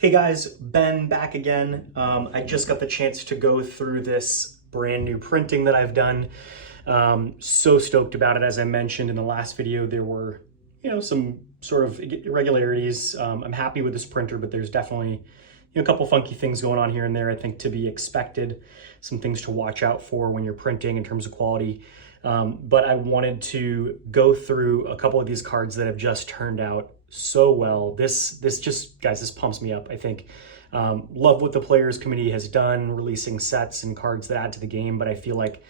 Hey guys, Ben back again. I just got the chance to go through this brand new printing that I've done. So stoked about it. As I mentioned in the last video, there were, some sort of irregularities. I'm happy with this printer, but there's definitely, a couple funky things going on here and there, I think, to be expected. Some things to watch out for when you're printing in terms of quality. But I wanted to go through a couple of these cards that have just turned out so well. This just, guys, this pumps me up. I think love what the Players Committee has done, releasing sets and cards that add to the game, but I feel like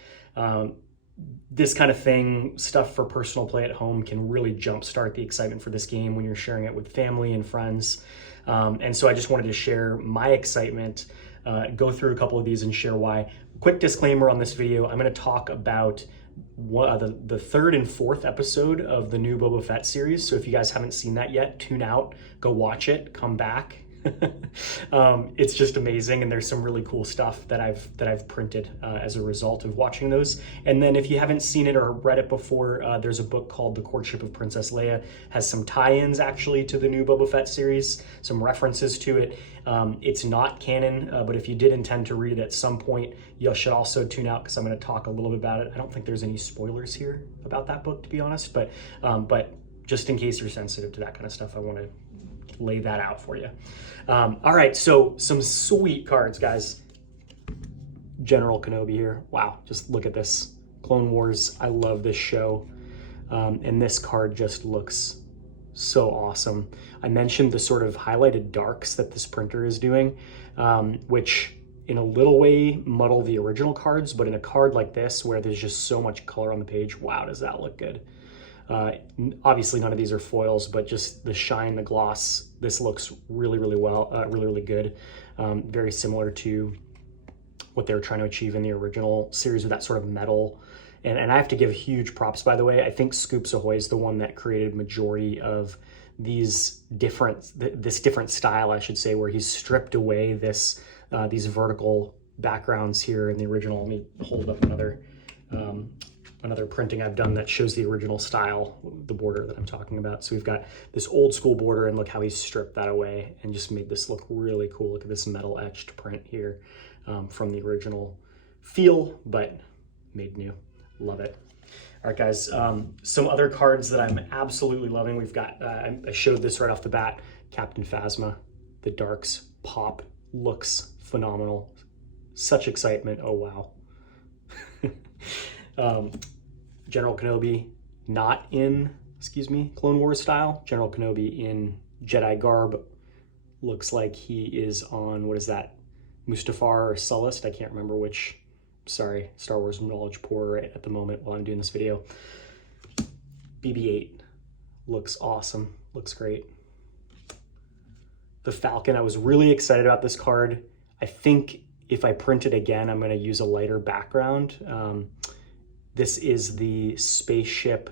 this kind of thing, stuff for personal play at home, can really jumpstart the excitement for this game when you're sharing it with family and friends. And so I just wanted to share my excitement, go through a couple of these and share why. Quick disclaimer on this video, I'm going to talk about the third and fourth episode of the new Boba Fett series. So if you guys haven't seen that yet, tune out, go watch it, come back. It's just amazing, and there's some really cool stuff that I've printed as a result of watching those. And then if you haven't seen it or read it before, there's a book called The Courtship of Princess Leia. Has some tie-ins actually to the new Boba Fett series, some references to it. It's not canon, but if you did intend to read it at some point, you should also tune out because I'm going to talk a little bit about it. I don't think there's any spoilers here about that book, to be honest, but just in case you're sensitive to that kind of stuff, I want to lay that out for you. All right, so some sweet cards, guys. General Kenobi here. Wow, just look at this. Clone Wars, I love this show. And this card just looks so awesome. I mentioned the sort of highlighted darks that this printer is doing, which in a little way muddle the original cards, but in a card like this where there's just so much color on the page, wow, does that look good. Obviously none of these are foils, but just the shine, the gloss, this looks really, really well, really good. Very similar to what they were trying to achieve in the original series with that sort of metal. And I have to give huge props, by the way. I think Scoops Ahoy is the one that created majority of this different style, I should say, where he's stripped away these vertical backgrounds here in the original. Let me hold up another printing I've done that shows the original style, the border that I'm talking about. So we've got this old school border, and look how he stripped that away and just made this look really cool. Look at this metal etched print here from the original feel, but made new. Love it. All right, guys, some other cards that I'm absolutely loving. We've got, I showed this right off the bat, Captain Phasma. The darks pop, looks phenomenal. Such excitement, oh wow. General Kenobi, not in, Clone Wars style. General Kenobi in Jedi garb. Looks like he is on, what is that? Mustafar or Sullust? I can't remember which. Sorry, Star Wars knowledge poor right at the moment while I'm doing this video. BB-8 looks awesome, looks great. The Falcon, I was really excited about this card. I think if I print it again, I'm going to use a lighter background. This is the spaceship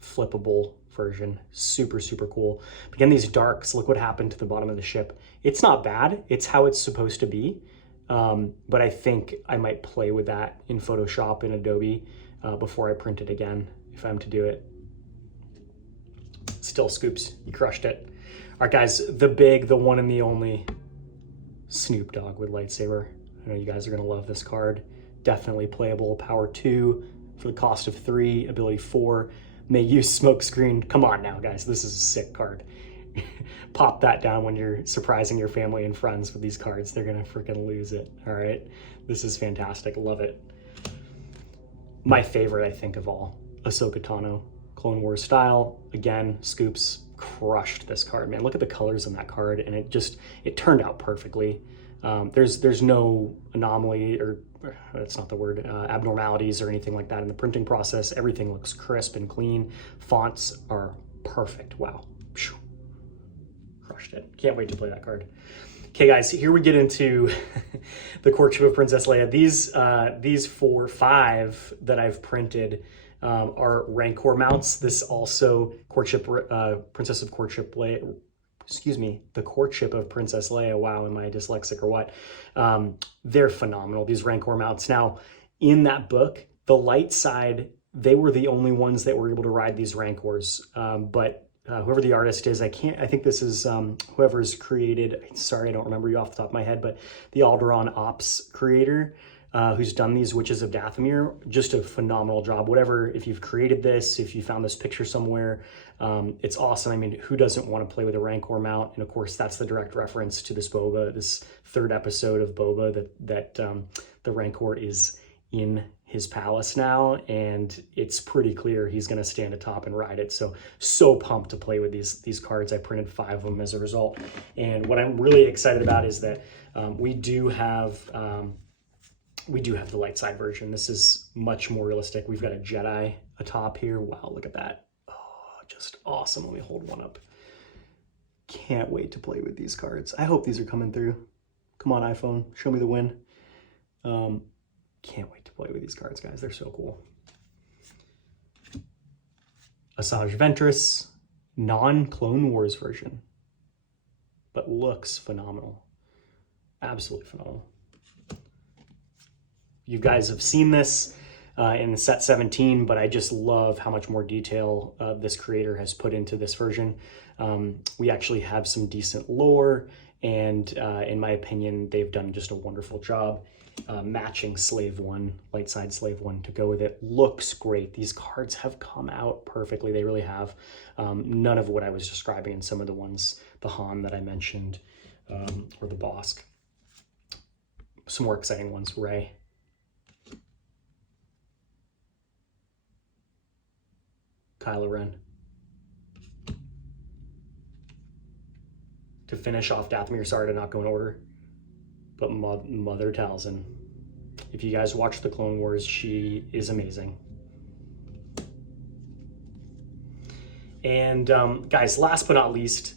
flippable version. Super, super cool. Again, these darks, look what happened to the bottom of the ship. It's not bad. It's how it's supposed to be. But I think I might play with that in Photoshop and Adobe before I print it again, if I'm to do it. Still, Scoops, you crushed it. All right, guys, the one and the only Snoop Dogg with lightsaber. I know you guys are gonna love this card. Definitely playable, power 2 for the cost of 3, ability 4. May use smokescreen. Come on now, guys, this is a sick card. Pop that down when you're surprising your family and friends with these cards. They're gonna freaking lose it. All right, this is fantastic. Love it. My favorite, I think, of all, Ahsoka Tano, Clone Wars style. Again, Scoops crushed this card, man. Look at the colors on that card, and it turned out perfectly. There's no anomaly, or that's not the word, abnormalities or anything like that in the printing process. Everything looks crisp and clean. Fonts are perfect. Wow. Crushed it. Can't wait to play that card. Okay, guys, here we get into the Courtship of Princess Leia. These 5 that I've printed are Rancor mounts. This also Princess of Courtship Leia. The Courtship of Princess Leia. Wow, am I dyslexic or what? They're phenomenal, these Rancor mounts. Now, in that book, the light side, they were the only ones that were able to ride these Rancors. But whoever the artist is. I think this is whoever's created, sorry, I don't remember you off the top of my head, but the Alderaan Ops creator, who's done these Witches of Dathomir. Just a phenomenal job. Whatever, if you've created this, if you found this picture somewhere, it's awesome. I mean, who doesn't want to play with a Rancor mount? And of course, that's the direct reference to this Boba, this 3rd episode of Boba, that the Rancor is in his palace now, and it's pretty clear he's going to stand atop and ride it. So pumped to play with these cards. I printed 5 of them as a result. And what I'm really excited about is that we do have the light side version. This is much more realistic. We've got a Jedi atop here. Wow, look at that. Oh, just awesome. Let me hold one up. Can't wait to play with these cards. I hope these are coming through. Come on, iPhone, show me the win. Can't wait to play with these cards, guys. They're so cool. Asajj Ventress, non-Clone Wars version, but looks phenomenal. Absolutely phenomenal. You guys have seen this in set 17, but I just love how much more detail this creator has put into this version. We actually have some decent lore, and in my opinion, they've done just a wonderful job matching Slave 1, light side Slave 1 to go with it. Looks great. These cards have come out perfectly. They really have. None of what I was describing in some of the ones, the Han that I mentioned, or the Bosk. Some more exciting ones, Rey. Kylo Ren. To finish off Dathomir, sorry to not go in order, but Mother Talzin. If you guys watch the Clone Wars, she is amazing. And guys, last but not least,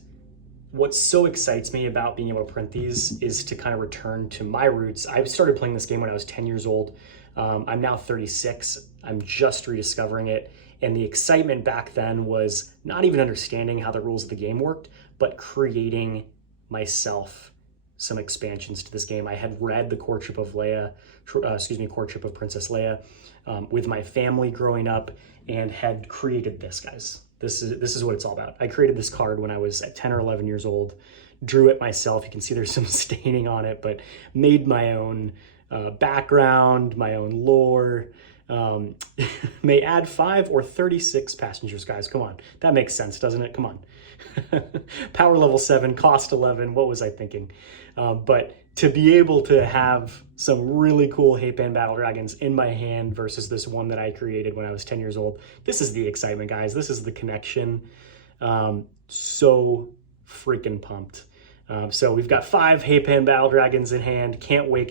what so excites me about being able to print these is to kind of return to my roots. I started playing this game when I was 10 years old. I'm now 36. I'm just rediscovering it. And the excitement back then was not even understanding how the rules of the game worked, but creating myself some expansions to this game. I had read the Courtship of Princess Leia with my family growing up, and had created this, guys. This is what it's all about. I created this card when I was at 10 or 11 years old, drew it myself. You can see there's some staining on it, but made my own background, my own lore. May add 5 or 36 passengers, guys. Come on. That makes sense, doesn't it? Come on. Power level 7, cost 11. What was I thinking? But to be able to have some really cool Hapan Battle Dragons in my hand versus this one that I created when I was 10 years old, this is the excitement, guys. This is the connection. So freaking pumped. So we've got 5 Hapan Battle Dragons in hand. Can't wait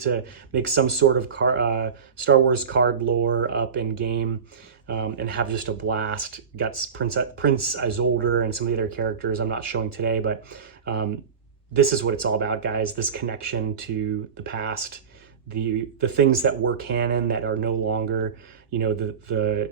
to make some sort of Star Wars card lore up in game, and have just a blast. Got Prince Isolde and some of the other characters I'm not showing today, but this is what it's all about, guys. This connection to the past, the things that were canon that are no longer, you know, the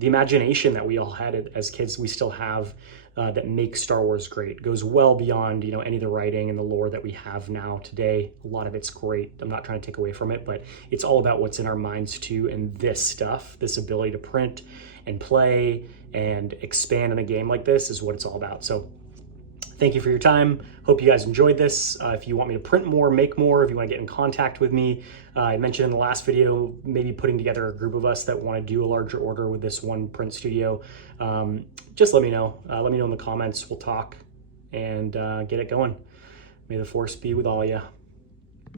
imagination that we all had as kids, we still have. That makes Star Wars great. Goes well beyond, you know, any of the writing and the lore that we have now today. A lot of it's great. I'm not trying to take away from it, but it's all about what's in our minds too. And this stuff, this ability to print and play and expand in a game like this is what it's all about. So thank you for your time. Hope you guys enjoyed this. If you want me to print more, make more, if you want to get in contact with me, I mentioned in the last video, maybe putting together a group of us that want to do a larger order with this one print studio. Just let me know. Let me know in the comments. We'll talk and get it going. May the Force be with all of you.